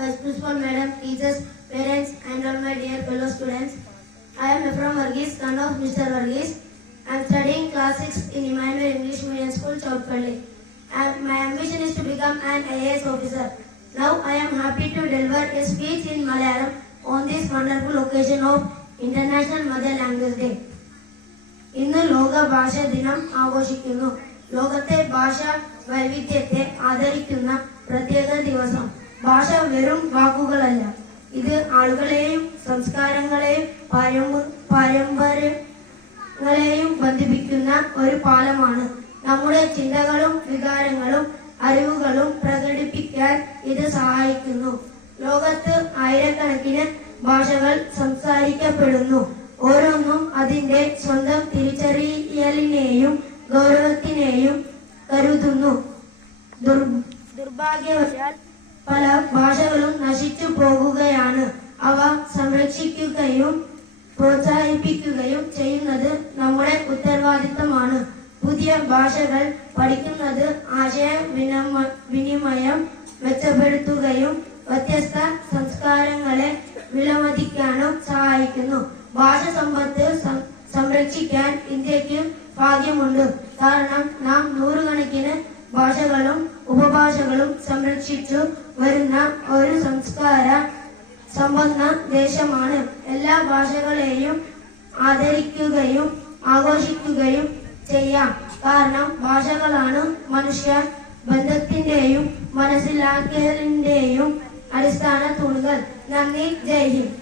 Vice Principal Madam, teachers, parents, and all my dear fellow students. I am Ephraim Varghese, son of Mr. Varghese. I am studying class 6 in Emmanuel English Medium School, Chowpalli. My ambition is to become an IAS officer. Now I am happy to deliver a speech in Malayalam on this wonderful occasion of International Mother Language Day. ഇന്ന് ലോക ഭാഷാ ദിനം ആഘോഷിക്കുന്നു. ലോകത്തെ ഭാഷാ വൈവിധ്യത്തെ ആദരിക്കുന്ന പ്രത്യേക ദിവസം. ഭാഷ വെറും വാക്കുകളല്ല, ഇത് ആളുകളെയും സംസ്കാരങ്ങളെയും പാരമ്പര്യങ്ങളെയും ബന്ധിപ്പിക്കുന്ന ഒരു പാലമാണ്. നമ്മുടെ ചിന്തകളും വികാരങ്ങളും അറിവുകളും പ്രകടിപ്പിക്കാൻ ഇത് സഹായിക്കുന്നു. ലോകത്ത് ആയിരക്കണക്കിന് ഭാഷകൾ സംസാരിക്കപ്പെടുന്നു. ഓരോന്നും അതിന്റെ സ്വന്തം തിരിച്ചറിയലിനെയും ഗൗരവത്തിനെയും കരുതുന്നു. ദുർഭാഗ്യവശാൽ പല ഭാഷകളും നശിച്ചു പോകുകയാണ്. അവ സംരക്ഷിക്കുകയും പ്രോത്സാഹിപ്പിക്കുകയും ചെയ്യുന്നത് നമ്മുടെ ഉത്തരവാദിത്തമാണ്. പുതിയ ഭാഷകൾ പഠിക്കുന്നത് ആശയവിനിമയം മെച്ചപ്പെടുത്തുകയും വ്യത്യസ്ത സംസ്കാരങ്ങളെ വിലമതിക്കാനും സഹായിക്കുന്നു. ഭാഷ സമ്പത്ത് സംരക്ഷിക്കാൻ ഇന്ത്യക്ക് ഭാഗ്യമുണ്ട്. കാരണം നാം നൂറുകണക്കിന് ഭാഷകളും ഉപഭാഷകളും സംരക്ഷിച്ചു വരുന്ന ഒരു സംസ്കാര സമ്പന്ന ദേശമാണ്. എല്ലാ ഭാഷകളെയും ആദരിക്കുകയും ആഘോഷിക്കുകയും ചെയ്യാം. കാരണം ഭാഷകളാണ് മനുഷ്യ ബന്ധത്തിന്റെയും മനസ്സിലാക്കലിന്റെയും അടിസ്ഥാന തൂണുകൾ. നന്ദി. ജയ് ഹിന്ദ്.